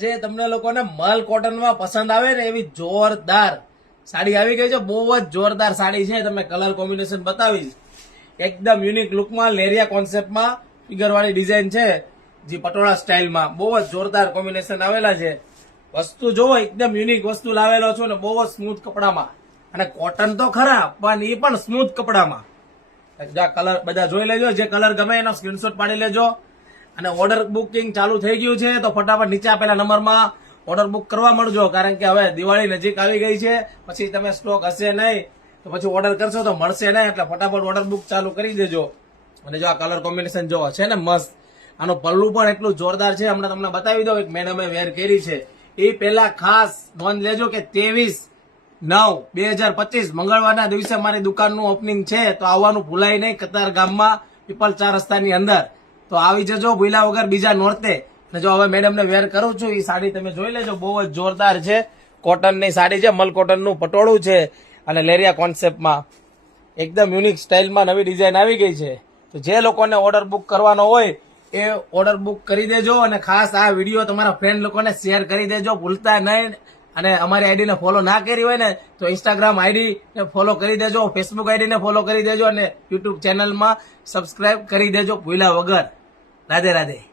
જે તમને લોકોને મલ કોટનમાં પસંદ આવે ને એવી જોરદાર સાડી આવી ગઈ છે. બહુ જ જોરદાર સાડી છે. તમને કલર કોમ્બિનેશન બતાવીશ. એકદમ યુનિક લુકમાં લેરિયા કોન્સેપ્ટમાં ફિગર વાળી ડિઝાઇન છે, જે પટોળા સ્ટાઇલમાં બહુ જ જોરદાર કોમ્બિનેશન આવેલા છે. વસ્તુ જોવો, એકદમ યુનિક વસ્તુ લાવેલો છો ને બહુ જ સ્મૂથ કપડામાં, અને કોટન તો ખરા પણ એ પણ સ્મૂથ કપડામાં. કલર બધા જોઈ લેજો. જે કલર ગમે એનો સ્ક્રીનશોટ પાડી લેજો. અને ઓર્ડર બુકિંગ ચાલુ થઈ ગયું છે, તો ફટાફટ નીચે આપેલા નંબરમાં ઓર્ડર બુક કરવા મળજો. કારણ કે હવે દિવાળી નજીક આવી ગઈ છે, પછી તમે સ્ટોક હશે નહીં તો પછી ઓર્ડર કરશો તો મળશે નહીં. એટલે ફટાફટ ઓર્ડર બુક ચાલુ કરી દેજો. અને જો આ કલર કોમ્બિનેશન જોવો છે ને મસ્ત. આનું પલ્લું પણ એટલું જોરદાર છે. હમણાં તમને બતાવી દઉં. એક મેડમે વેર કરી છે. એ પહેલા ખાસ નોંધ લેજો કે 23/9/2025 મંગળવારના દિવસે મારી દુકાનનું ઓપનિંગ છે, તો આવવાનું ભૂલાય નહીં. કતાર ગામમાં પીપલ 4 રસ્તાની અંદર. તો આવી જજો ભૂલા વગર બીજા નોરતે. અને જો હવે મેડમને વેર કરું છું, એ સાડી તમે જોઈ લેજો. બહુ જ જોરદાર છે. કોટનની સાડી છે, મલ કોટનનું પટોળું છે, અને લેરિયા કોન્સેપ્ટમાં એકદમ યુનિક સ્ટાઇલમાં નવી ડિઝાઇન આવી ગઈ છે. તો જે લોકોને ઓર્ડર બુક કરવાનો હોય એ ઓર્ડર બુક કરી દેજો. અને ખાસ આ વિડીયો તમારા ફ્રેન્ડ લોકોને શેર કરી દેજો ભૂલતા નહીં. અને અમારી આઈડીને ફોલો ના કરી હોય ને તો ઇન્સ્ટાગ્રામ આઈડીને ફોલો કરી દેજો, ફેસબુક આઈડીને ફોલો કરી દેજો, અને યુટ્યુબ ચેનલમાં સબસ્ક્રાઇબ કરી દેજો ભૂલ્યા વગર. રાધે રાધે.